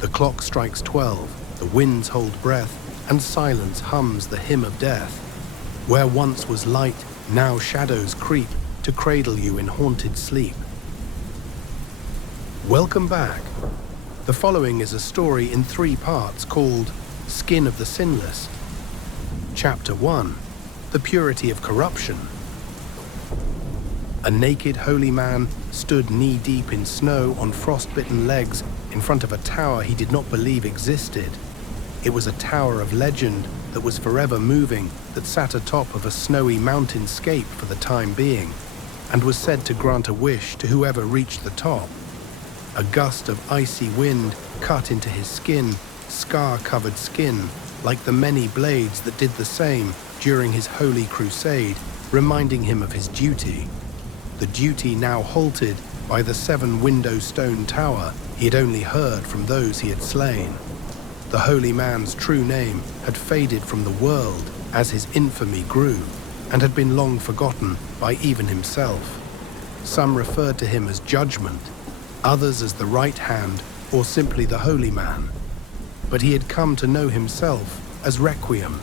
The clock strikes 12, the winds hold breath, and silence hums the hymn of death. Where once was light, now shadows creep to cradle you in haunted sleep. Welcome back. The following is a story in 3 parts called Skin of the Sinless. Chapter 1. The Purity of Corruption. A naked holy man stood knee-deep in snow on frostbitten legs in front of a tower he did not believe existed. It was a tower of legend that was forever moving, that sat atop of a snowy mountainscape for the time being, and was said to grant a wish to whoever reached the top. A gust of icy wind cut into his skin, scar-covered skin, like the many blades that did the same during his holy crusade, reminding him of his duty. The duty now halted by the 7-window stone tower he had only heard from those he had slain. The holy man's true name had faded from the world as his infamy grew, and had been long forgotten by even himself. Some referred to him as Judgment, others as the Right Hand, or simply the Holy Man. But he had come to know himself as Requiem.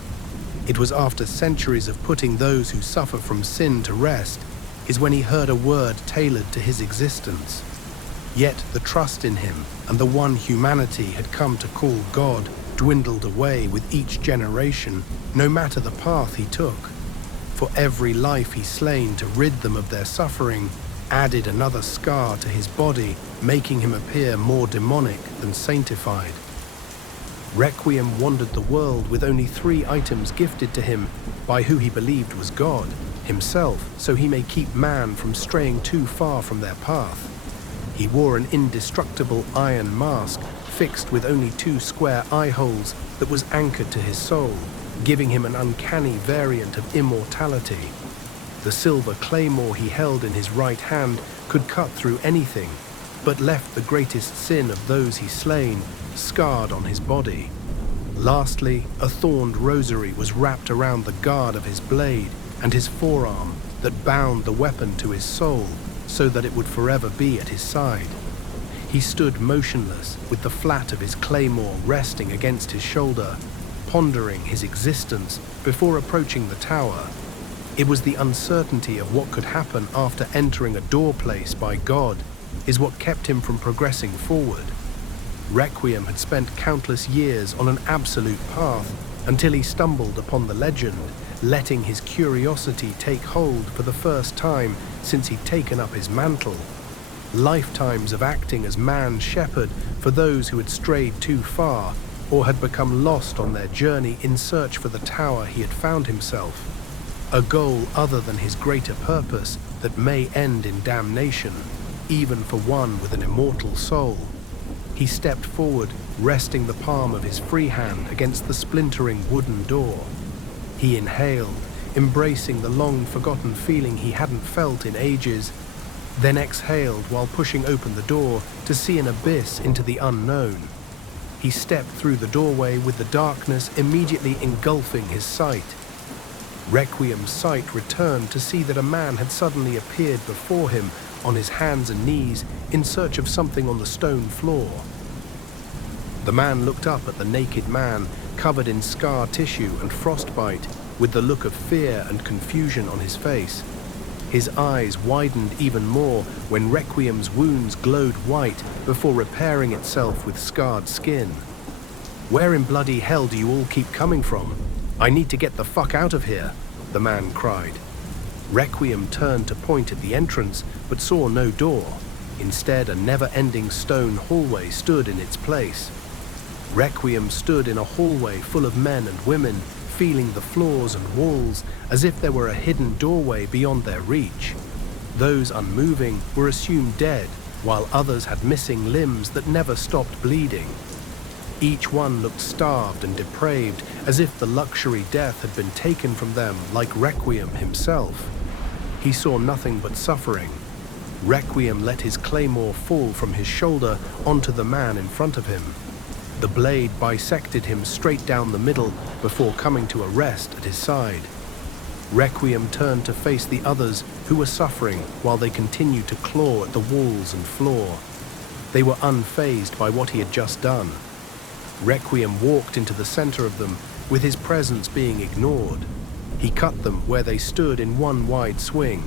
It was after centuries of putting those who suffer from sin to rest is when he heard a word tailored to his existence. Yet the trust in him and the one humanity had come to call God dwindled away with each generation, no matter the path he took. For every life he slain to rid them of their suffering added another scar to his body, making him appear more demonic than sanctified. Requiem wandered the world with only 3 items gifted to him by who he believed was God, himself, so he may keep man from straying too far from their path. He wore an indestructible iron mask fixed with only 2 square eye holes that was anchored to his soul, giving him an uncanny variant of immortality. The silver claymore he held in his right hand could cut through anything, but left the greatest sin of those he slain scarred on his body. Lastly, a thorned rosary was wrapped around the guard of his blade and his forearm that bound the weapon to his soul so that it would forever be at his side. He stood motionless with the flat of his claymore resting against his shoulder, pondering his existence before approaching the tower. It was the uncertainty of what could happen after entering a door place by God is what kept him from progressing forward. Requiem had spent countless years on an absolute path until he stumbled upon the legend, letting his curiosity take hold for the first time since he'd taken up his mantle. Lifetimes of acting as man's shepherd for those who had strayed too far or had become lost on their journey in search for the tower he had found himself. A goal other than his greater purpose that may end in damnation, even for one with an immortal soul. He stepped forward, resting the palm of his free hand against the splintering wooden door. He inhaled, embracing the long-forgotten feeling he hadn't felt in ages, then exhaled while pushing open the door to see an abyss into the unknown. He stepped through the doorway with the darkness immediately engulfing his sight. Requiem's sight returned to see that a man had suddenly appeared before him on his hands and knees in search of something on the stone floor. The man looked up at the naked man, covered in scar tissue and frostbite, with the look of fear and confusion on his face. His eyes widened even more when Requiem's wounds glowed white before repairing itself with scarred skin. "Where in bloody hell do you all keep coming from? I need to get the fuck out of here," the man cried. Requiem turned to point at the entrance, but saw no door. Instead, a never-ending stone hallway stood in its place. Requiem stood in a hallway full of men and women, feeling the floors and walls as if there were a hidden doorway beyond their reach. Those unmoving were assumed dead, while others had missing limbs that never stopped bleeding. Each one looked starved and depraved, as if the luxury death had been taken from them like Requiem himself. He saw nothing but suffering. Requiem let his claymore fall from his shoulder onto the man in front of him. The blade bisected him straight down the middle before coming to a rest at his side. Requiem turned to face the others who were suffering while they continued to claw at the walls and floor. They were unfazed by what he had just done. Requiem walked into the center of them, with his presence being ignored. He cut them where they stood in one wide swing.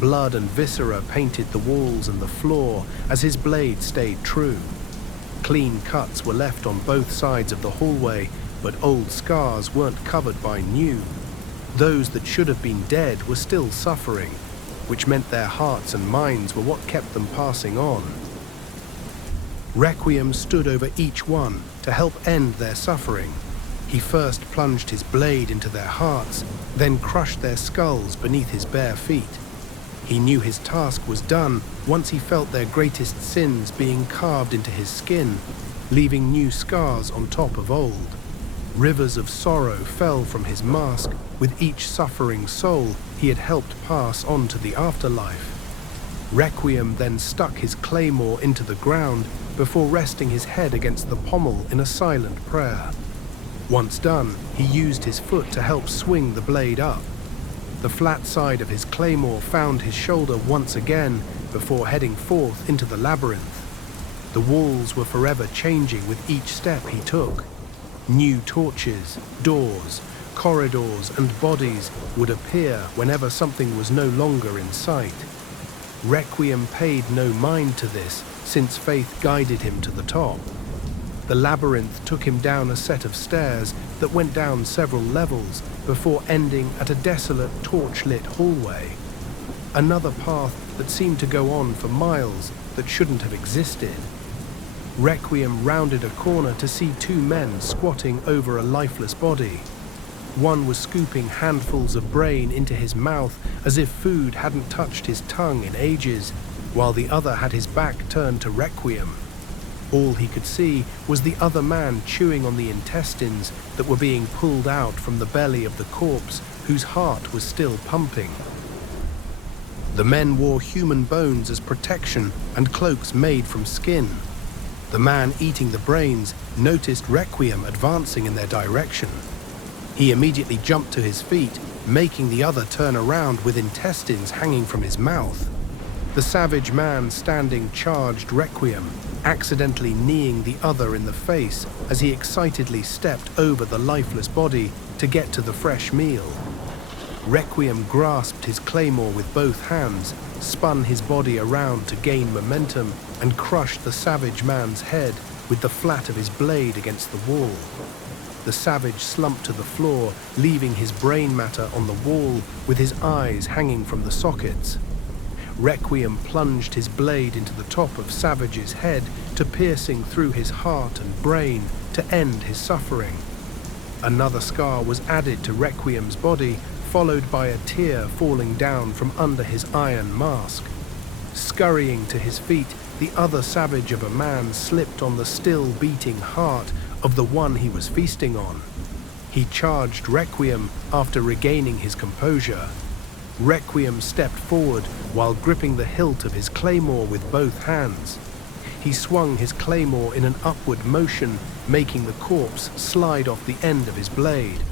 Blood and viscera painted the walls and the floor as his blade stayed true. Clean cuts were left on both sides of the hallway, but old scars weren't covered by new. Those that should have been dead were still suffering, which meant their hearts and minds were what kept them passing on. Requiem stood over each one to help end their suffering. He first plunged his blade into their hearts, then crushed their skulls beneath his bare feet. He knew his task was done once he felt their greatest sins being carved into his skin, leaving new scars on top of old. Rivers of sorrow fell from his mask with each suffering soul he had helped pass on to the afterlife. Requiem then stuck his claymore into the ground before resting his head against the pommel in a silent prayer. Once done, he used his foot to help swing the blade up. The flat side of his claymore found his shoulder once again before heading forth into the labyrinth. The walls were forever changing with each step he took. New torches, doors, corridors, and bodies would appear whenever something was no longer in sight. Requiem paid no mind to this, since faith guided him to the top. The labyrinth took him down a set of stairs that went down several levels before ending at a desolate torch-lit hallway. Another path that seemed to go on for miles that shouldn't have existed. Requiem rounded a corner to see two men squatting over a lifeless body. One was scooping handfuls of brain into his mouth as if food hadn't touched his tongue in ages, while the other had his back turned to Requiem. All he could see was the other man chewing on the intestines that were being pulled out from the belly of the corpse, whose heart was still pumping. The men wore human bones as protection and cloaks made from skin. The man eating the brains noticed Requiem advancing in their direction. He immediately jumped to his feet, making the other turn around with intestines hanging from his mouth. The savage man standing charged Requiem, accidentally kneeing the other in the face as he excitedly stepped over the lifeless body to get to the fresh meal. Requiem grasped his claymore with both hands, spun his body around to gain momentum, and crushed the savage man's head with the flat of his blade against the wall. The savage slumped to the floor, leaving his brain matter on the wall with his eyes hanging from the sockets. Requiem plunged his blade into the top of Savage's head to piercing through his heart and brain to end his suffering. Another scar was added to Requiem's body, followed by a tear falling down from under his iron mask. Scurrying to his feet, the other savage of a man slipped on the still beating heart of the one he was feasting on. He charged Requiem after regaining his composure. Requiem stepped forward while gripping the hilt of his claymore with both hands. He swung his claymore in an upward motion, making the corpse slide off the end of his blade.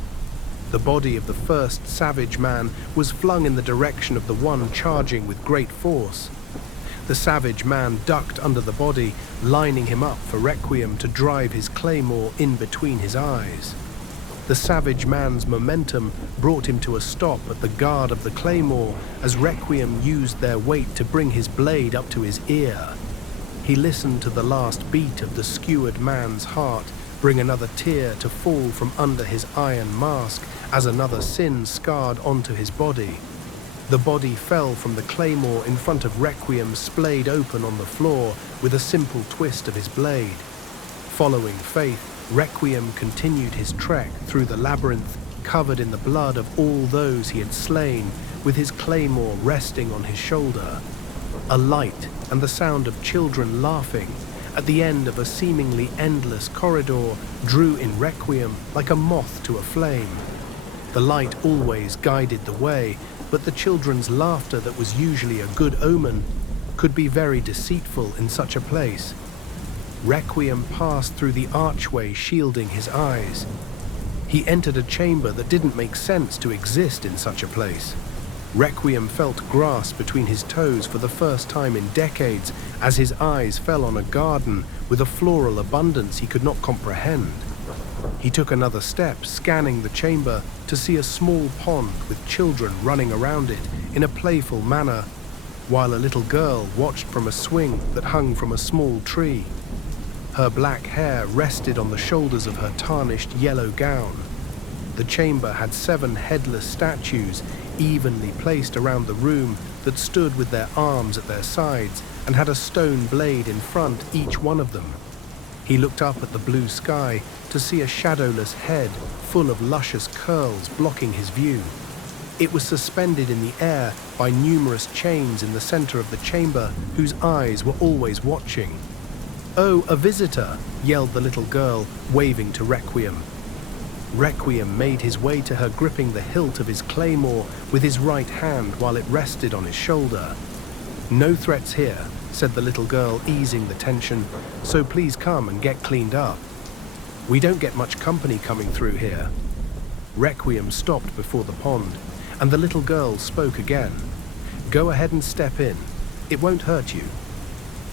The body of the first savage man was flung in the direction of the one charging with great force. The savage man ducked under the body, lining him up for Requiem to drive his claymore in between his eyes. The savage man's momentum brought him to a stop at the guard of the claymore as Requiem used their weight to bring his blade up to his ear. He listened to the last beat of the skewered man's heart bring another tear to fall from under his iron mask as another sin scarred onto his body. The body fell from the claymore in front of Requiem, splayed open on the floor with a simple twist of his blade. Following faith, Requiem continued his trek through the labyrinth, covered in the blood of all those he had slain, with his claymore resting on his shoulder. A light and the sound of children laughing at the end of a seemingly endless corridor drew in Requiem like a moth to a flame. The light always guided the way, but the children's laughter that was usually a good omen could be very deceitful in such a place. Requiem passed through the archway shielding his eyes. He entered a chamber that didn't make sense to exist in such a place. Requiem felt grass between his toes for the first time in decades as his eyes fell on a garden with a floral abundance he could not comprehend. He took another step, scanning the chamber to see a small pond with children running around it in a playful manner, while a little girl watched from a swing that hung from a small tree. Her black hair rested on the shoulders of her tarnished yellow gown. The chamber had 7 headless statues evenly placed around the room that stood with their arms at their sides and had a stone blade in front, each one of them. He looked up at the blue sky to see a shadowless head full of luscious curls blocking his view. It was suspended in the air by numerous chains in the center of the chamber whose eyes were always watching. "Oh, a visitor!" yelled the little girl, waving to Requiem. Requiem made his way to her, gripping the hilt of his claymore with his right hand while it rested on his shoulder. "No threats here," said the little girl, easing the tension, "so please come and get cleaned up. We don't get much company coming through here." Requiem stopped before the pond, and the little girl spoke again. "Go ahead and step in. It won't hurt you."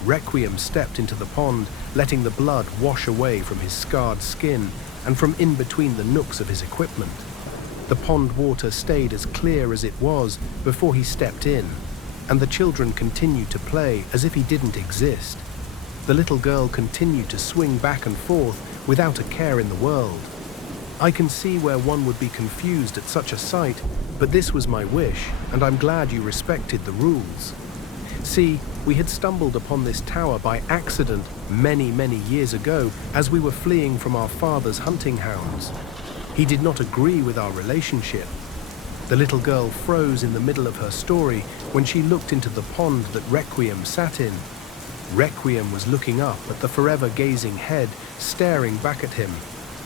Requiem stepped into the pond, letting the blood wash away from his scarred skin and from in between the nooks of his equipment. The pond water stayed as clear as it was before he stepped in, and the children continued to play as if he didn't exist. The little girl continued to swing back and forth without a care in the world. I can see where one would be confused at such a sight, but this was my wish, and I'm glad you respected the rules. See, we had stumbled upon this tower by accident many, many years ago as we were fleeing from our father's hunting hounds. He did not agree with our relationship. The little girl froze in the middle of her story when she looked into the pond that Requiem sat in. Requiem was looking up at the forever gazing head, staring back at him,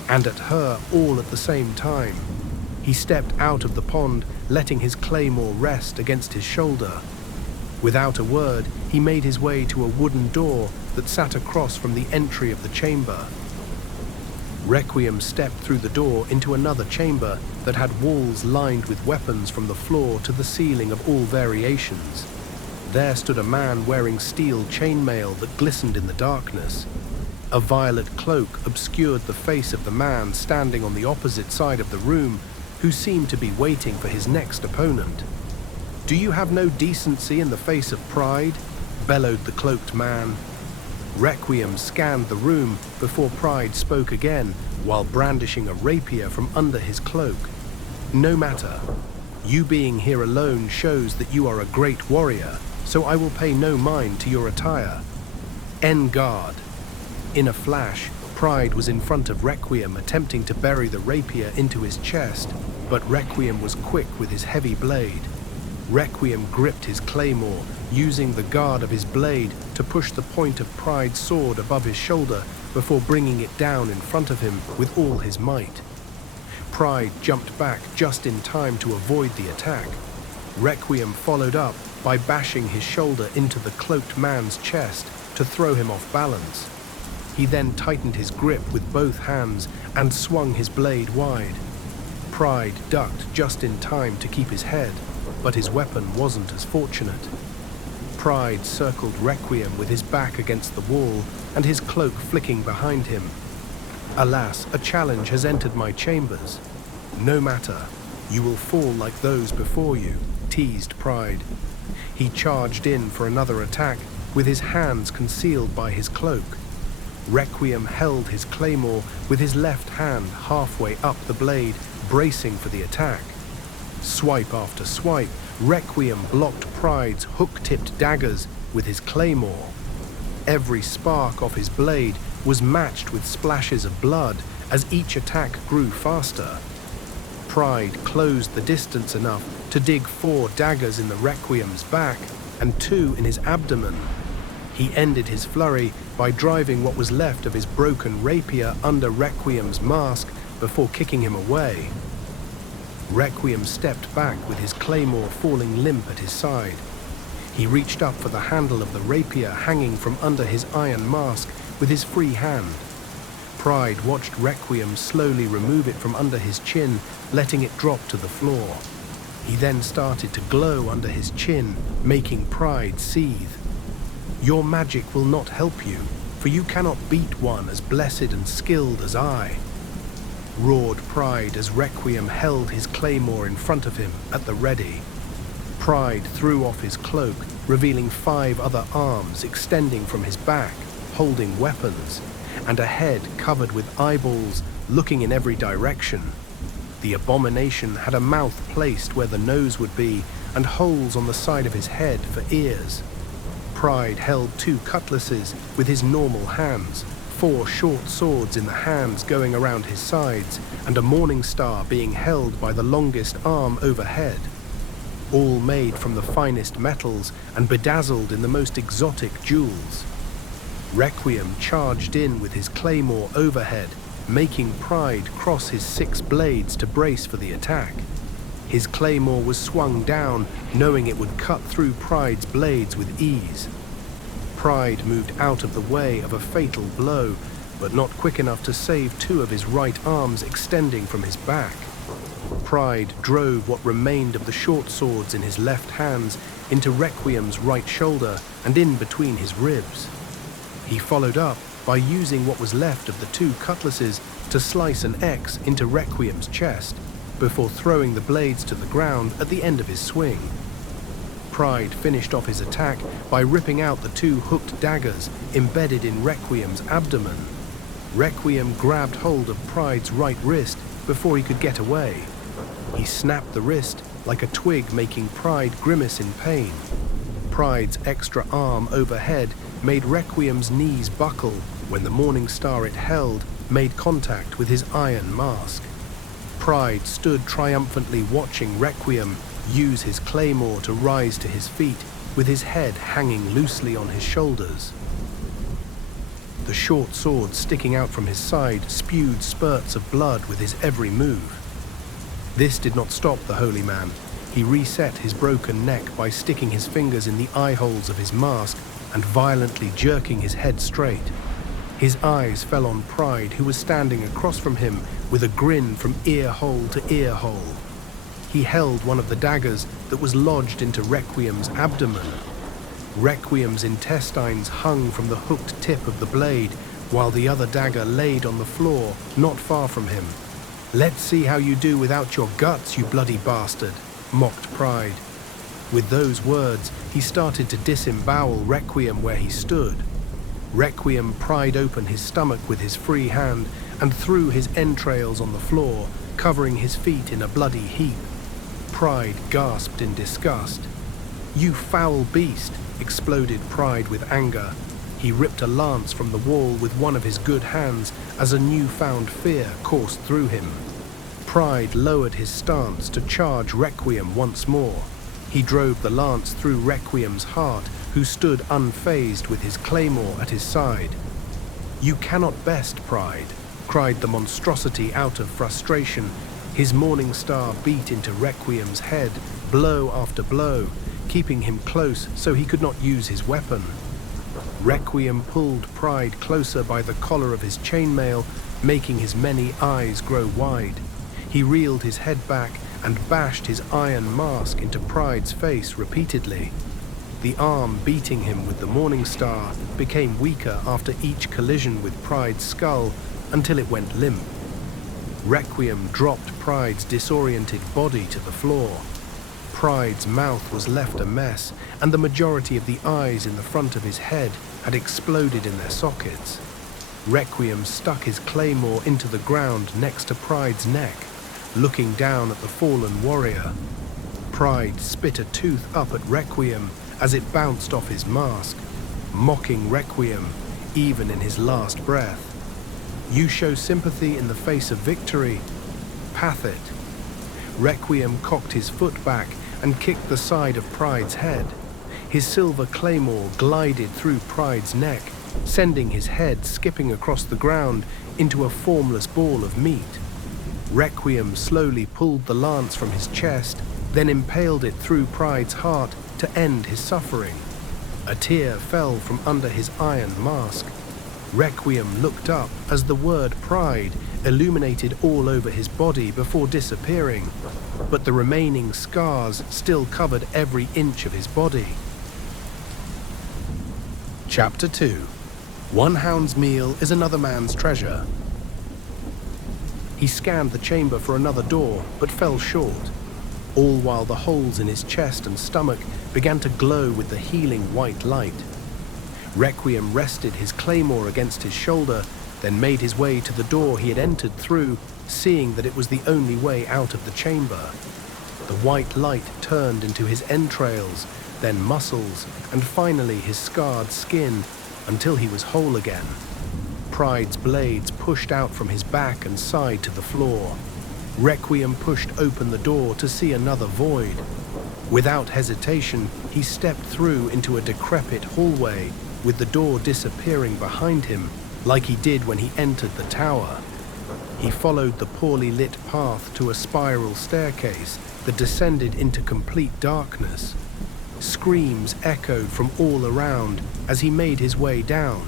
and at her all at the same time. He stepped out of the pond, letting his claymore rest against his shoulder. Without a word, he made his way to a wooden door that sat across from the entry of the chamber. Requiem stepped through the door into another chamber that had walls lined with weapons from the floor to the ceiling of all variations. There stood a man wearing steel chainmail that glistened in the darkness. A violet cloak obscured the face of the man standing on the opposite side of the room, who seemed to be waiting for his next opponent. "Do you have no decency in the face of pride?" bellowed the cloaked man. Requiem scanned the room before Pride spoke again, while brandishing a rapier from under his cloak. "No matter. You being here alone shows that you are a great warrior, so I will pay no mind to your attire. En garde." In a flash, Pride was in front of Requiem, attempting to bury the rapier into his chest, but Requiem was quick with his heavy blade. Requiem gripped his claymore, using the guard of his blade to push the point of Pride's sword above his shoulder before bringing it down in front of him with all his might. Pride jumped back just in time to avoid the attack. Requiem followed up by bashing his shoulder into the cloaked man's chest to throw him off balance. He then tightened his grip with both hands and swung his blade wide. Pride ducked just in time to keep his head, but his weapon wasn't as fortunate. Pride circled Requiem with his back against the wall and his cloak flicking behind him. "Alas, a challenge has entered my chambers. No matter, you will fall like those before you," teased Pride. He charged in for another attack with his hands concealed by his cloak. Requiem held his claymore with his left hand halfway up the blade, bracing for the attack. Swipe after swipe, Requiem blocked Pride's hook-tipped daggers with his claymore. Every spark of his blade was matched with splashes of blood as each attack grew faster. Pride closed the distance enough to dig 4 daggers in the Requiem's back and 2 in his abdomen. He ended his flurry by driving what was left of his broken rapier under Requiem's mask before kicking him away. Requiem stepped back with his claymore falling limp at his side. He reached up for the handle of the rapier hanging from under his iron mask with his free hand. Pride watched Requiem slowly remove it from under his chin, letting it drop to the floor. He then started to glow under his chin, making Pride seethe. "Your magic will not help you, for you cannot beat one as blessed and skilled as I," roared Pride as Requiem held his claymore in front of him at the ready. Pride threw off his cloak, revealing 5 other arms extending from his back, holding weapons, and a head covered with eyeballs looking in every direction. The abomination had a mouth placed where the nose would be and holes on the side of his head for ears. Pride held 2 cutlasses with his normal hands, 4 short swords in the hands going around his sides, and a morning star being held by the longest arm overhead. All made from the finest metals and bedazzled in the most exotic jewels. Requiem charged in with his claymore overhead, making Pride cross his 6 blades to brace for the attack. His claymore was swung down, knowing it would cut through Pride's blades with ease. Pride moved out of the way of a fatal blow, but not quick enough to save 2 of his right arms extending from his back. Pride drove what remained of the short swords in his left hands into Requiem's right shoulder and in between his ribs. He followed up by using what was left of the 2 cutlasses to slice an X into Requiem's chest, before throwing the blades to the ground at the end of his swing. Pride finished off his attack by ripping out the 2 hooked daggers embedded in Requiem's abdomen. Requiem grabbed hold of Pride's right wrist before he could get away. He snapped the wrist like a twig, making Pride grimace in pain. Pride's extra arm overhead made Requiem's knees buckle when the morning star it held made contact with his iron mask. Pride stood triumphantly watching Requiem use his claymore to rise to his feet, with his head hanging loosely on his shoulders. The short sword sticking out from his side spewed spurts of blood with his every move. This did not stop the holy man. He reset his broken neck by sticking his fingers in the eye holes of his mask and violently jerking his head straight. His eyes fell on Pride, who was standing across from him with a grin from ear hole to ear hole. He held one of the daggers that was lodged into Requiem's abdomen. Requiem's intestines hung from the hooked tip of the blade, while the other dagger laid on the floor not far from him. "Let's see how you do without your guts, you bloody bastard," mocked Pride. With those words, he started to disembowel Requiem where he stood. Requiem pried open his stomach with his free hand and threw his entrails on the floor, covering his feet in a bloody heap. Pride gasped in disgust. "You foul beast!" exploded Pride with anger. He ripped a lance from the wall with one of his good hands as a newfound fear coursed through him. Pride lowered his stance to charge Requiem once more. He drove the lance through Requiem's heart, who stood unfazed with his claymore at his side. "You cannot best, Pride," cried the monstrosity out of frustration. His morning star beat into Requiem's head, blow after blow, keeping him close so he could not use his weapon. Requiem pulled Pride closer by the collar of his chainmail, making his many eyes grow wide. He reeled his head back and bashed his iron mask into Pride's face repeatedly. The arm beating him with the morning star became weaker after each collision with Pride's skull until it went limp. Requiem dropped Pride's disoriented body to the floor. Pride's mouth was left a mess, and the majority of the eyes in the front of his head had exploded in their sockets. Requiem stuck his claymore into the ground next to Pride's neck, looking down at the fallen warrior. Pride spit a tooth up at Requiem as it bounced off his mask, mocking Requiem even in his last breath. "You show sympathy in the face of victory? Path it." Requiem cocked his foot back and kicked the side of Pride's head. His silver claymore glided through Pride's neck, sending his head skipping across the ground into a formless ball of meat. Requiem slowly pulled the lance from his chest, then impaled it through Pride's heart to end his suffering. A tear fell from under his iron mask. Requiem looked up as the word pride illuminated all over his body before disappearing, but the remaining scars still covered every inch of his body. Chapter 2. One hound's meal is another man's treasure. He scanned the chamber for another door, but fell short, all while the holes in his chest and stomach began to glow with the healing white light. Requiem rested his claymore against his shoulder, then made his way to the door he had entered through, seeing that it was the only way out of the chamber. The white light turned into his entrails, then muscles, and finally his scarred skin, until he was whole again. Pride's blades pushed out from his back and side to the floor. Requiem pushed open the door to see another void. Without hesitation, he stepped through into a decrepit hallway, with the door disappearing behind him, like he did when he entered the tower. He followed the poorly lit path to a spiral staircase that descended into complete darkness. Screams echoed from all around as he made his way down.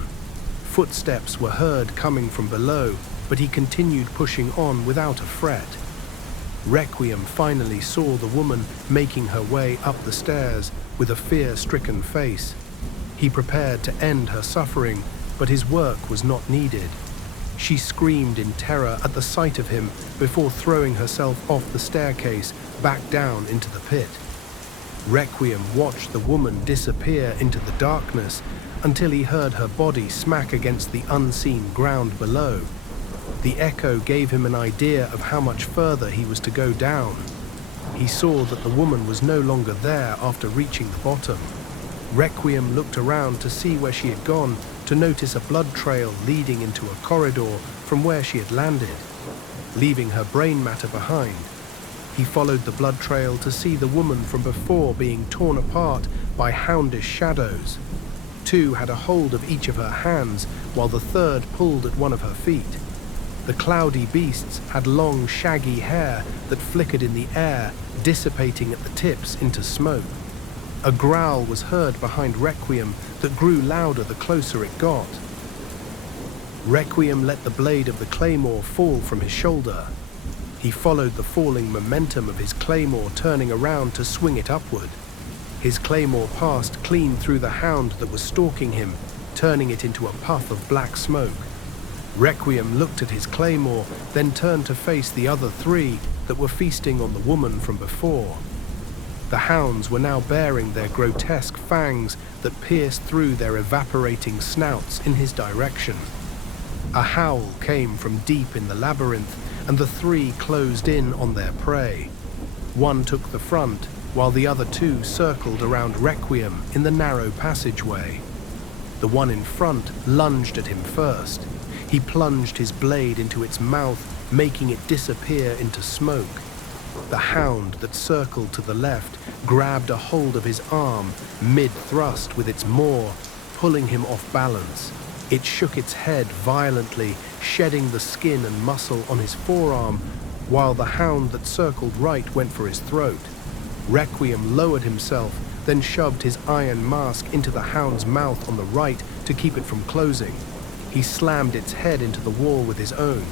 Footsteps were heard coming from below, but he continued pushing on without a fret. Requiem finally saw the woman making her way up the stairs with a fear-stricken face. He prepared to end her suffering, but his work was not needed. She screamed in terror at the sight of him before throwing herself off the staircase back down into the pit. Requiem watched the woman disappear into the darkness until he heard her body smack against the unseen ground below. The echo gave him an idea of how much further he was to go down. He saw that the woman was no longer there after reaching the bottom. Requiem looked around to see where she had gone, to notice a blood trail leading into a corridor from where she had landed, leaving her brain matter behind. He followed the blood trail to see the woman from before being torn apart by houndish shadows. Two had a hold of each of her hands, while the third pulled at one of her feet. The cloudy beasts had long, shaggy hair that flickered in the air, dissipating at the tips into smoke. A growl was heard behind Requiem that grew louder the closer it got. Requiem let the blade of the claymore fall from his shoulder. He followed the falling momentum of his claymore, turning around to swing it upward. His claymore passed clean through the hound that was stalking him, turning it into a puff of black smoke. Requiem looked at his claymore, then turned to face the other three that were feasting on the woman from before. The hounds were now baring their grotesque fangs that pierced through their evaporating snouts in his direction. A howl came from deep in the labyrinth, and the three closed in on their prey. One took the front, while the other two circled around Requiem in the narrow passageway. The one in front lunged at him first. He plunged his blade into its mouth, making it disappear into smoke. The hound that circled to the left grabbed a hold of his arm, mid-thrust with its maw, pulling him off balance. It shook its head violently, shedding the skin and muscle on his forearm, while the hound that circled right went for his throat. Requiem lowered himself, then shoved his iron mask into the hound's mouth on the right to keep it from closing. He slammed its head into the wall with his own.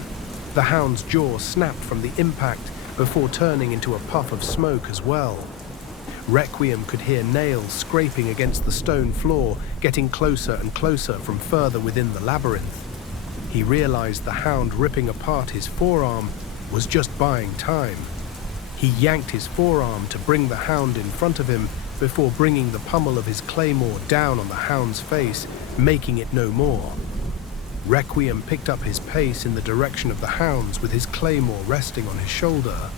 The hound's jaw snapped from the impact before turning into a puff of smoke as well. Requiem could hear nails scraping against the stone floor, getting closer and closer from further within the labyrinth. He realized the hound ripping apart his forearm was just buying time. He yanked his forearm to bring the hound in front of him before bringing the pummel of his claymore down on the hound's face, making it no more. Requiem picked up his pace in the direction of the hounds with his claymore resting on his shoulder.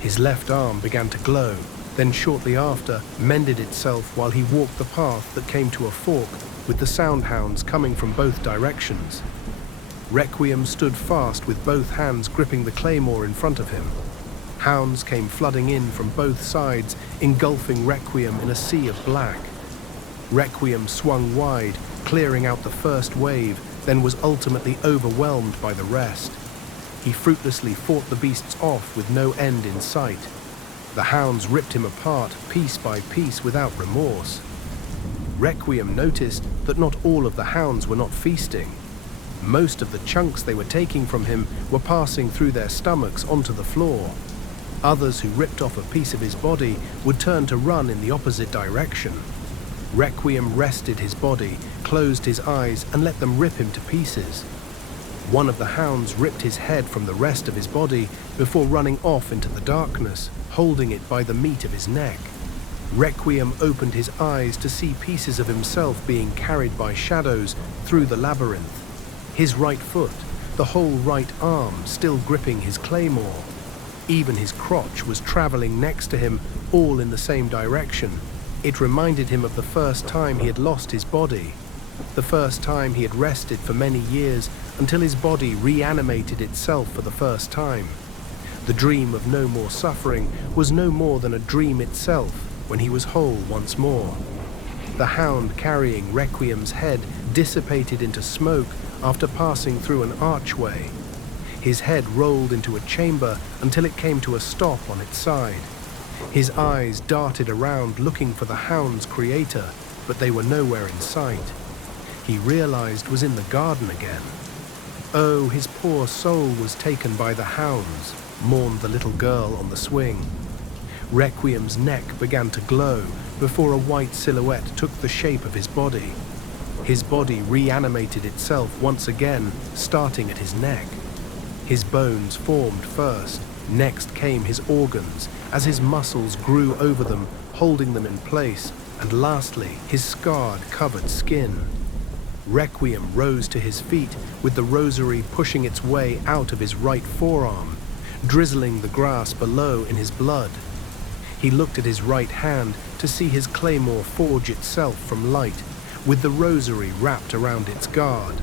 His left arm began to glow, then shortly after mended itself while he walked the path that came to a fork with the sound hounds coming from both directions. Requiem stood fast with both hands gripping the claymore in front of him. Hounds came flooding in from both sides, engulfing Requiem in a sea of black. Requiem swung wide, clearing out the first wave, then was ultimately overwhelmed by the rest. He fruitlessly fought the beasts off with no end in sight. The hounds ripped him apart, piece by piece, without remorse. Requiem noticed that not all of the hounds were not feasting. Most of the chunks they were taking from him were passing through their stomachs onto the floor. Others who ripped off a piece of his body would turn to run in the opposite direction. Requiem rested his body, closed his eyes, and let them rip him to pieces. One of the hounds ripped his head from the rest of his body before running off into the darkness, holding it by the meat of his neck. Requiem opened his eyes to see pieces of himself being carried by shadows through the labyrinth. His right foot, the whole right arm still gripping his claymore. Even his crotch was traveling next to him, all in the same direction. It reminded him of the first time he had lost his body, the first time he had rested for many years until his body reanimated itself for the first time. The dream of no more suffering was no more than a dream itself when he was whole once more. The hound carrying Requiem's head dissipated into smoke after passing through an archway. His head rolled into a chamber until it came to a stop on its side. His eyes darted around looking for the hound's creator, but they were nowhere in sight. He realized was in the garden again. Oh, his poor soul was taken by the hounds, mourned the little girl on the swing. Requiem's neck began to glow before a white silhouette took the shape of his body. His body reanimated itself once again, starting at his neck. His bones formed first, next came his organs, as his muscles grew over them, holding them in place, and lastly, his scarred, covered skin. Requiem rose to his feet with the rosary pushing its way out of his right forearm, drizzling the grass below in his blood. He looked at his right hand to see his claymore forge itself from light, with the rosary wrapped around its guard.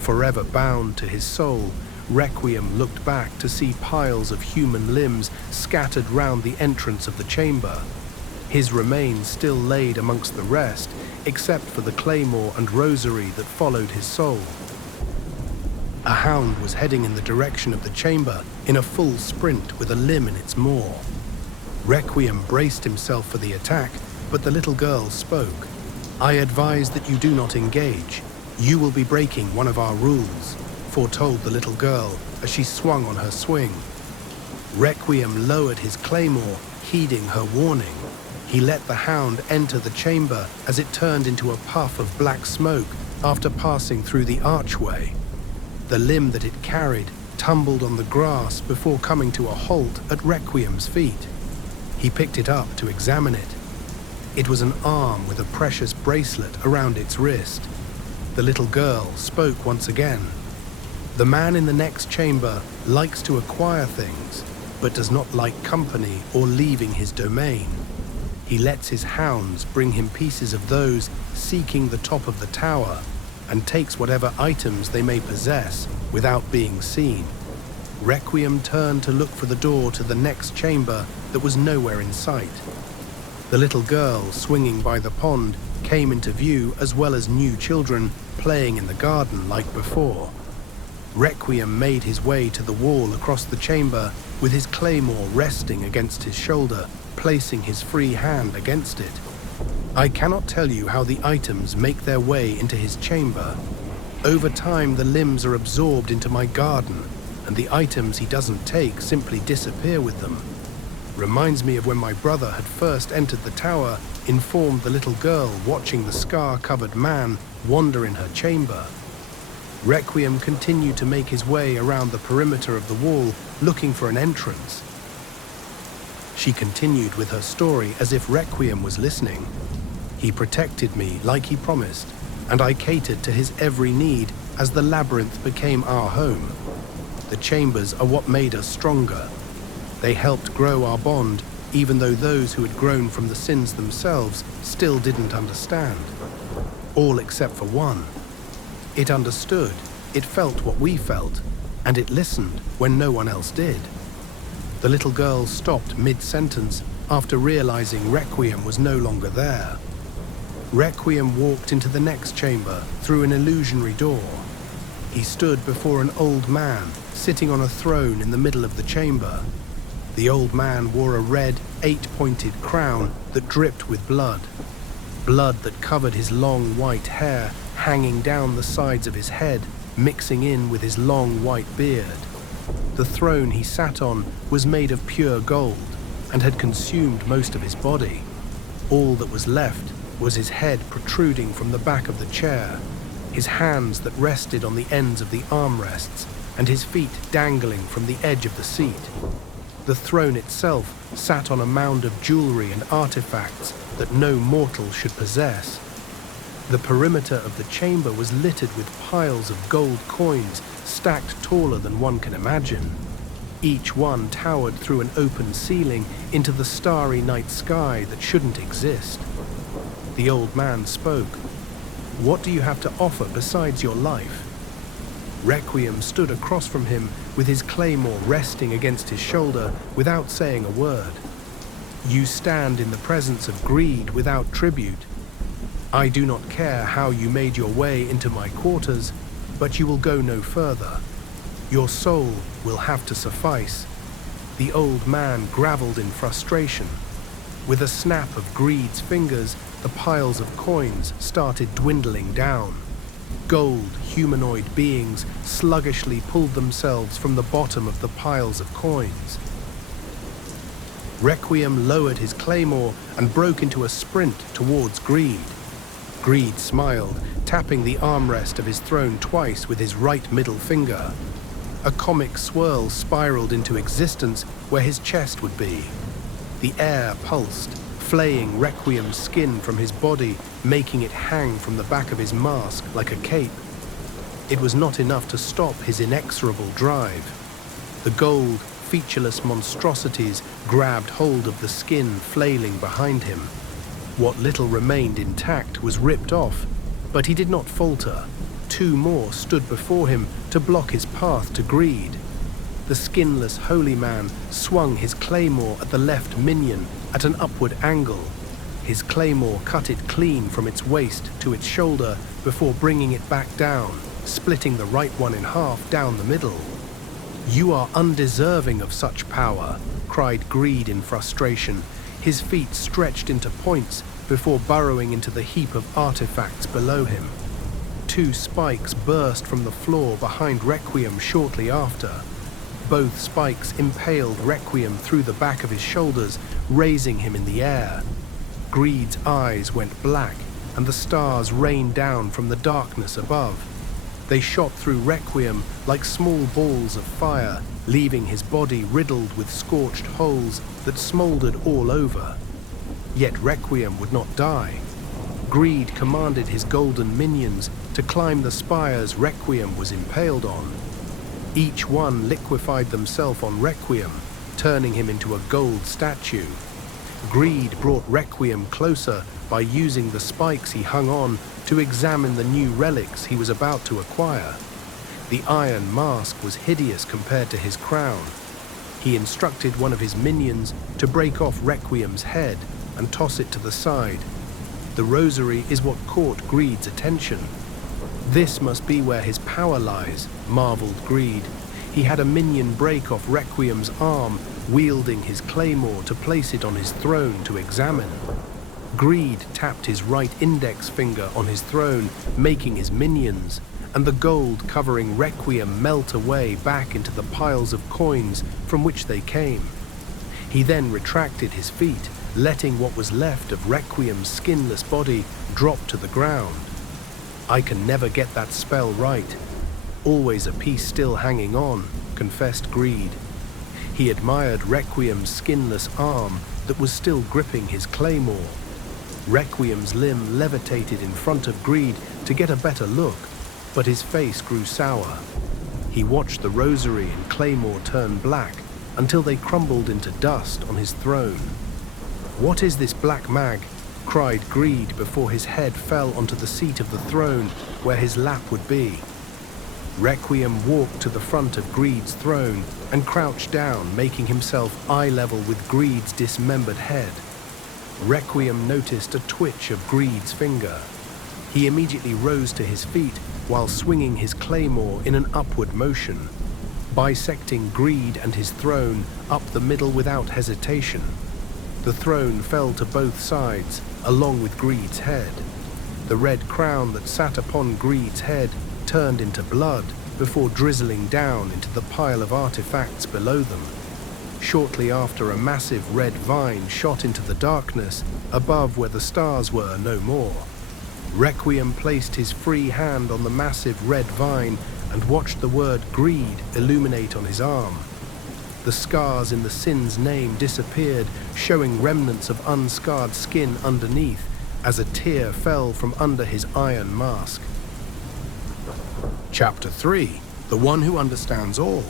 Forever bound to his soul, Requiem looked back to see piles of human limbs scattered round the entrance of the chamber. His remains still laid amongst the rest, except for the claymore and rosary that followed his soul. A hound was heading in the direction of the chamber in a full sprint with a limb in its maw. Requiem braced himself for the attack, but the little girl spoke. "I advise that you do not engage. You will be breaking one of our rules," foretold the little girl as she swung on her swing. Requiem lowered his claymore, heeding her warning. He let the hound enter the chamber as it turned into a puff of black smoke after passing through the archway. The limb that it carried tumbled on the grass before coming to a halt at Requiem's feet. He picked it up to examine it. It was an arm with a precious bracelet around its wrist. The little girl spoke once again. "The man in the next chamber likes to acquire things, but does not like company or leaving his domain. He lets his hounds bring him pieces of those seeking the top of the tower, and takes whatever items they may possess without being seen." Requiem turned to look for the door to the next chamber that was nowhere in sight. The little girl swinging by the pond came into view, as well as new children playing in the garden like before. Requiem made his way to the wall across the chamber with his claymore resting against his shoulder, placing his free hand against it. I cannot tell you how the items make their way into his chamber. Over time, the limbs are absorbed into my garden, and the items he doesn't take simply disappear with them. Reminds me of when my brother had first entered the tower, informed the little girl watching the scar-covered man wander in her chamber. Requiem continued to make his way around the perimeter of the wall, looking for an entrance. She continued with her story as if Requiem was listening. He protected me like he promised, and I catered to his every need as the labyrinth became our home. The chambers are what made us stronger. They helped grow our bond, even though those who had grown from the sins themselves still didn't understand. All except for one. It understood, it felt what we felt, and it listened when no one else did. The little girl stopped mid-sentence after realizing Requiem was no longer there. Requiem walked into the next chamber through an illusionary door. He stood before an old man sitting on a throne in the middle of the chamber. The old man wore a red, 8-pointed crown that dripped with blood. blood that covered his long white hair hanging down the sides of his head, mixing in with his long white beard. The throne he sat on was made of pure gold and had consumed most of his body. All that was left was his head protruding from the back of the chair, his hands that rested on the ends of the armrests, and his feet dangling from the edge of the seat. The throne itself sat on a mound of jewelry and artifacts that no mortal should possess. The perimeter of the chamber was littered with piles of gold coins stacked taller than one can imagine. Each one towered through an open ceiling into the starry night sky that shouldn't exist. The old man spoke. "What do you have to offer besides your life?" Requiem stood across from him with his claymore resting against his shoulder without saying a word. "You stand in the presence of greed without tribute. I do not care how you made your way into my quarters, but you will go no further. Your soul will have to suffice." The old man gravelled in frustration. With a snap of greed's fingers, the piles of coins started dwindling down. Gold, humanoid beings sluggishly pulled themselves from the bottom of the piles of coins. Requiem lowered his claymore and broke into a sprint towards Greed. Greed smiled, tapping the armrest of his throne twice with his right middle finger. A comic swirl spiraled into existence where his chest would be. The air pulsed, flaying Requiem's skin from his body, making it hang from the back of his mask like a cape. It was not enough to stop his inexorable drive. The gold, featureless monstrosities grabbed hold of the skin flailing behind him. What little remained intact was ripped off, but he did not falter. Two more stood before him to block his path to Greed. The skinless holy man swung his claymore at the left minion at an upward angle. His claymore cut it clean from its waist to its shoulder before bringing it back down, splitting the right one in half down the middle. "You are undeserving of such power," cried Greed in frustration, his feet stretched into points before burrowing into the heap of artifacts below him. Two spikes burst from the floor behind Requiem shortly after. Both spikes impaled Requiem through the back of his shoulders, raising him in the air. Greed's eyes went black, and the stars rained down from the darkness above. They shot through Requiem like small balls of fire, leaving his body riddled with scorched holes that smoldered all over. Yet Requiem would not die. Greed commanded his golden minions to climb the spires Requiem was impaled on. Each one liquefied themselves on Requiem, turning him into a gold statue. Greed brought Requiem closer by using the spikes he hung on to examine the new relics he was about to acquire. The iron mask was hideous compared to his crown. He instructed one of his minions to break off Requiem's head and toss it to the side. The rosary is what caught Greed's attention. This must be where his power lies, marveled Greed. He had a minion break off Requiem's arm, wielding his claymore to place it on his throne to examine. Greed tapped his right index finger on his throne, making his minions, and the gold covering Requiem melt away back into the piles of coins from which they came. He then retracted his feet, letting what was left of Requiem's skinless body drop to the ground. "I can never get that spell right. Always a piece still hanging on," confessed Greed. He admired Requiem's skinless arm that was still gripping his claymore. Requiem's limb levitated in front of Greed to get a better look, but his face grew sour. He watched the rosary and claymore turn black until they crumbled into dust on his throne. "What is this black mag?" cried Greed before his head fell onto the seat of the throne where his lap would be. Requiem walked to the front of Greed's throne and crouched down, making himself eye level with Greed's dismembered head. Requiem noticed a twitch of Greed's finger. He immediately rose to his feet while swinging his claymore in an upward motion, bisecting Greed and his throne up the middle without hesitation. The throne fell to both sides, along with Greed's head. The red crown that sat upon Greed's head turned into blood before drizzling down into the pile of artifacts below them. Shortly after, a massive red vine shot into the darkness above where the stars were no more. Requiem placed his free hand on the massive red vine and watched the word greed illuminate on his arm. The scars in the sin's name disappeared, showing remnants of unscarred skin underneath as a tear fell from under his iron mask. Chapter 3. The One Who Understands All.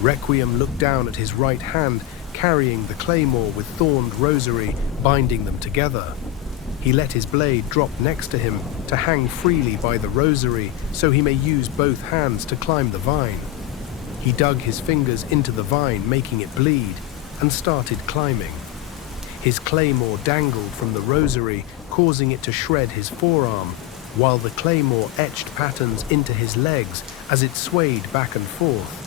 Requiem looked down at his right hand, carrying the claymore with thorned rosary, binding them together. He let his blade drop next to him to hang freely by the rosary so he may use both hands to climb the vine. He dug his fingers into the vine, making it bleed, and started climbing. His claymore dangled from the rosary, causing it to shred his forearm, while the claymore etched patterns into his legs as it swayed back and forth.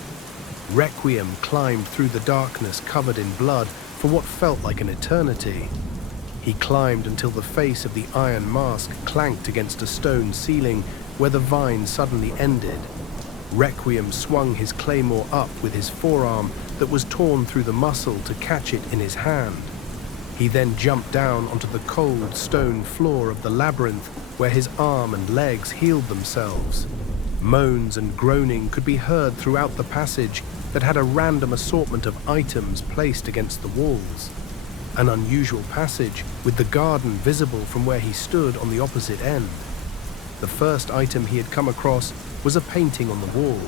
Requiem climbed through the darkness covered in blood for what felt like an eternity. He climbed until the face of the iron mask clanked against a stone ceiling where the vine suddenly ended. Requiem swung his claymore up with his forearm that was torn through the muscle to catch it in his hand. He then jumped down onto the cold stone floor of the labyrinth where his arm and legs healed themselves. Moans and groaning could be heard throughout the passage that had a random assortment of items placed against the walls. An unusual passage with the garden visible from where he stood on the opposite end. The first item he had come across was a painting on the wall.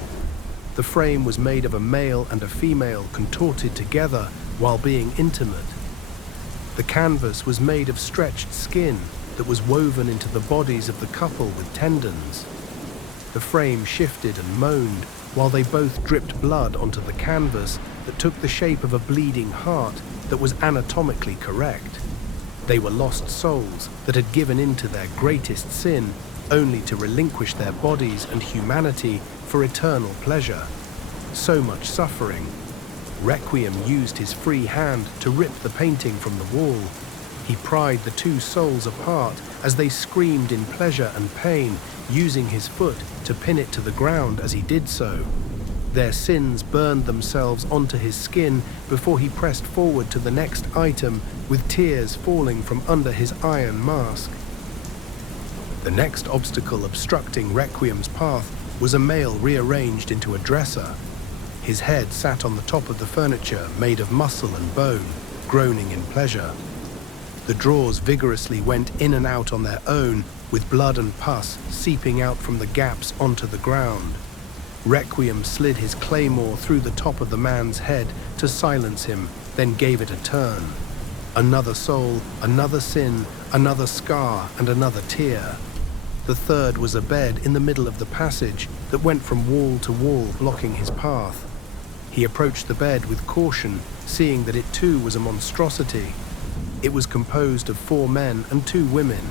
The frame was made of a male and a female contorted together while being intimate. The canvas was made of stretched skin that was woven into the bodies of the couple with tendons. The frame shifted and moaned while they both dripped blood onto the canvas that took the shape of a bleeding heart that was anatomically correct. They were lost souls that had given in to their greatest sin only to relinquish their bodies and humanity for eternal pleasure. So much suffering. Requiem used his free hand to rip the painting from the wall. He pried the two souls apart as they screamed in pleasure and pain, using his foot to pin it to the ground as he did so. Their sins burned themselves onto his skin before he pressed forward to the next item, with tears falling from under his iron mask. The next obstacle obstructing Requiem's path was a male rearranged into a dresser. His head sat on the top of the furniture made of muscle and bone, groaning in pleasure. The drawers vigorously went in and out on their own, with blood and pus seeping out from the gaps onto the ground. Requiem slid his claymore through the top of the man's head to silence him, then gave it a turn. Another soul, another sin, another scar, and another tear. The third was a bed in the middle of the passage that went from wall to wall, blocking his path. He approached the bed with caution, seeing that it too was a monstrosity. It was composed of 4 men and 2 women.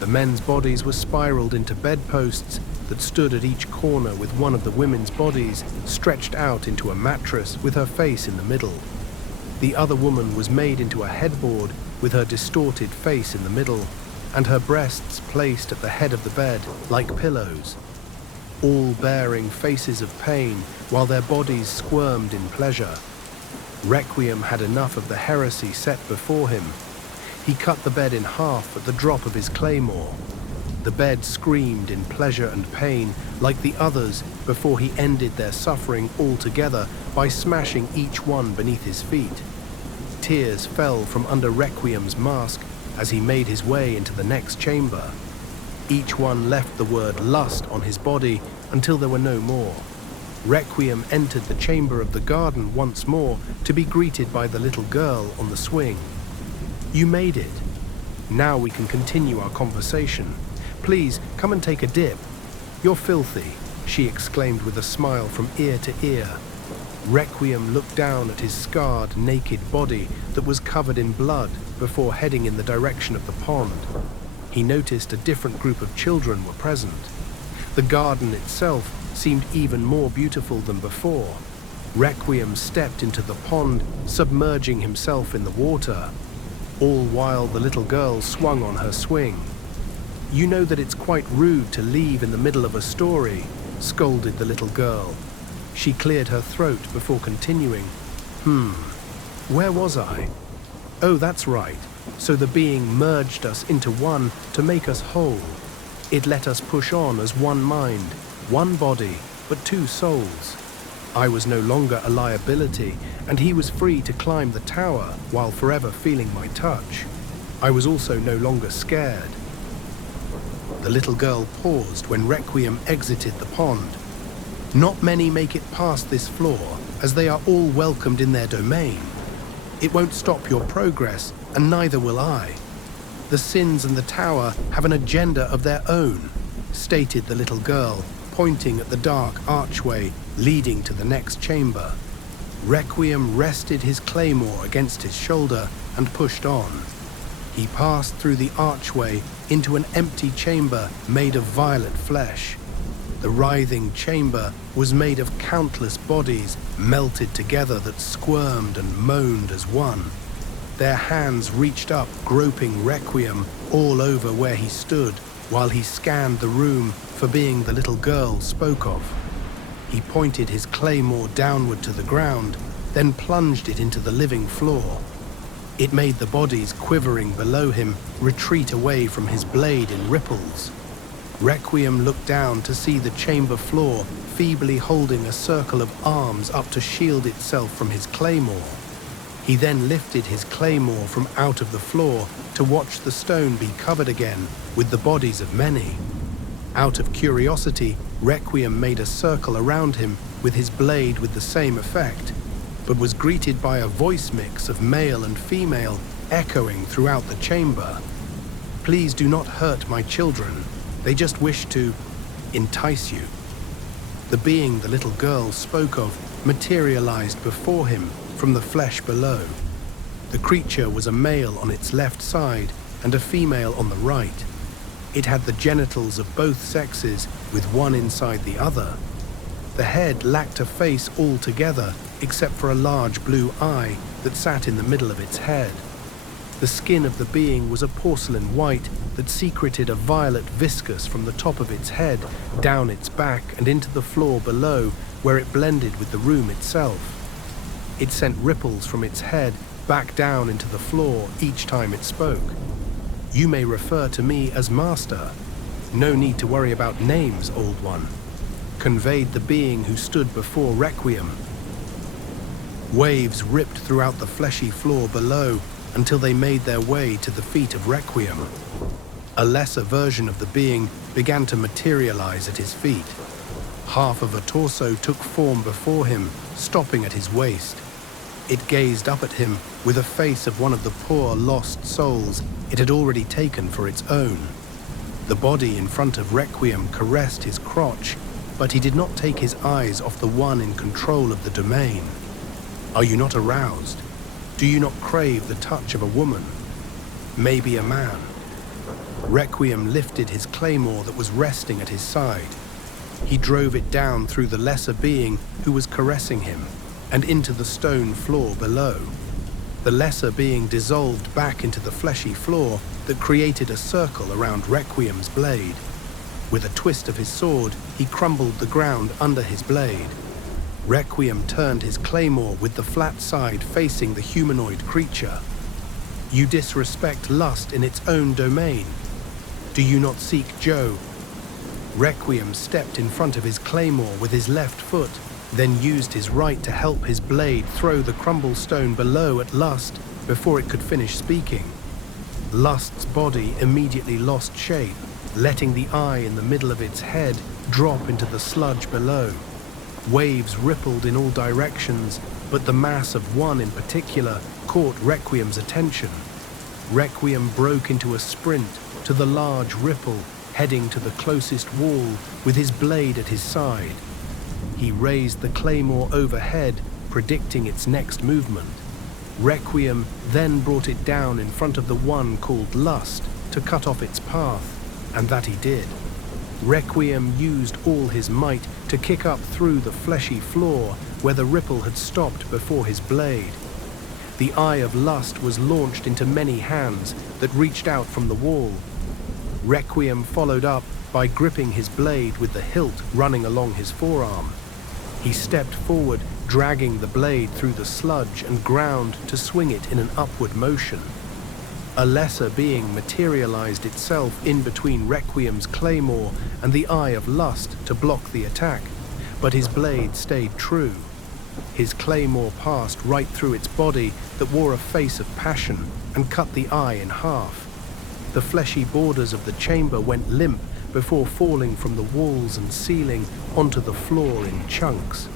The men's bodies were spiraled into bedposts that stood at each corner, with one of the women's bodies stretched out into a mattress with her face in the middle. The other woman was made into a headboard with her distorted face in the middle, and her breasts placed at the head of the bed like pillows, all bearing faces of pain while their bodies squirmed in pleasure. Requiem had enough of the heresy set before him. He cut the bed in half at the drop of his claymore. The bed screamed in pleasure and pain like the others before he ended their suffering altogether by smashing each one beneath his feet. Tears fell from under Requiem's mask as he made his way into the next chamber. Each one left the word lust on his body until there were no more. Requiem entered the chamber of the garden once more to be greeted by the little girl on the swing. "You made it. Now we can continue our conversation. Please, come and take a dip. You're filthy," she exclaimed with a smile from ear to ear. Requiem looked down at his scarred, naked body that was covered in blood before heading in the direction of the pond. He noticed a different group of children were present. The garden itself seemed even more beautiful than before. Requiem stepped into the pond, submerging himself in the water. all while the little girl swung on her swing. "You know that it's quite rude to leave in the middle of a story," scolded the little girl. She cleared her throat before continuing. Where was I? Oh, that's right. So the being merged us into one to make us whole. It let us push on as one mind, one body, but two souls. I was no longer a liability, and he was free to climb the tower while forever feeling my touch. I was also no longer scared. The little girl paused when Requiem exited the pond. "Not many make it past this floor, as they are all welcomed in their domain. It won't stop your progress, and neither will I. The sins and the tower have an agenda of their own," stated the little girl, pointing at the dark archway leading to the next chamber. Requiem rested his claymore against his shoulder and pushed on. He passed through the archway into an empty chamber made of violet flesh. The writhing chamber was made of countless bodies melted together that squirmed and moaned as one. Their hands reached up, groping Requiem all over where he stood, while he scanned the room for being the little girl spoke of. He pointed his claymore downward to the ground, then plunged it into the living floor. It made the bodies quivering below him retreat away from his blade in ripples. Requiem looked down to see the chamber floor feebly holding a circle of arms up to shield itself from his claymore. He then lifted his claymore from out of the floor to watch the stone be covered again with the bodies of many. Out of curiosity, Requiem made a circle around him with his blade with the same effect, but was greeted by a voice mix of male and female echoing throughout the chamber. "Please do not hurt my children. They just wish to entice you." The being the little girl spoke of materialized before him from the flesh below. The creature was a male on its left side and a female on the right. It had the genitals of both sexes with one inside the other. The head lacked a face altogether except for a large blue eye that sat in the middle of its head. The skin of the being was a porcelain white that secreted a violet viscous from the top of its head, down its back and into the floor below, where it blended with the room itself. It sent ripples from its head back down into the floor each time it spoke. "You may refer to me as Master. No need to worry about names, Old One," conveyed the being who stood before Requiem. Waves ripped throughout the fleshy floor below until they made their way to the feet of Requiem. A lesser version of the being began to materialize at his feet. Half of a torso took form before him, stopping at his waist. It gazed up at him with a face of one of the poor lost souls it had already taken for its own. The body in front of Requiem caressed his crotch, but he did not take his eyes off the one in control of the domain. "Are you not aroused? Do you not crave the touch of a woman? Maybe a man?" Requiem lifted his claymore that was resting at his side. He drove it down through the lesser being who was caressing him and into the stone floor below. The lesser being dissolved back into the fleshy floor that created a circle around Requiem's blade. With a twist of his sword, he crumbled the ground under his blade. Requiem turned his claymore with the flat side facing the humanoid creature. "You disrespect lust in its own domain. Do you not seek Joe?" Requiem stepped in front of his claymore with his left foot, then used his right to help his blade throw the crumble stone below at Lust before it could finish speaking. Lust's body immediately lost shape, letting the eye in the middle of its head drop into the sludge below. Waves rippled in all directions, but the mass of one in particular caught Requiem's attention. Requiem broke into a sprint to the large ripple, heading to the closest wall with his blade at his side. He raised the claymore overhead, predicting its next movement. Requiem then brought it down in front of the one called Lust to cut off its path, and that he did. Requiem used all his might to kick up through the fleshy floor where the ripple had stopped before his blade. The eye of lust was launched into many hands that reached out from the wall. Requiem followed up by gripping his blade with the hilt running along his forearm. He stepped forward, dragging the blade through the sludge and ground to swing it in an upward motion. A lesser being materialized itself in between Requiem's claymore and the eye of lust to block the attack, but his blade stayed true. His claymore passed right through its body that wore a face of passion and cut the eye in half. The fleshy borders of the chamber went limp before falling from the walls and ceiling onto the floor in chunks.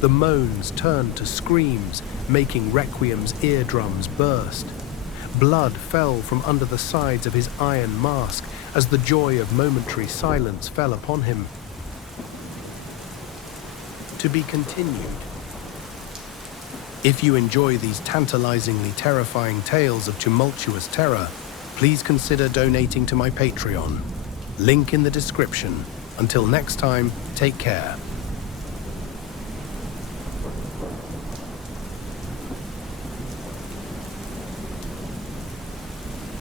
The moans turned to screams, making Requiem's eardrums burst. Blood fell from under the sides of his iron mask as the joy of momentary silence fell upon him. To be continued. If you enjoy these tantalizingly terrifying tales of tumultuous terror, please consider donating to my Patreon. Link in the description. Until next time, take care.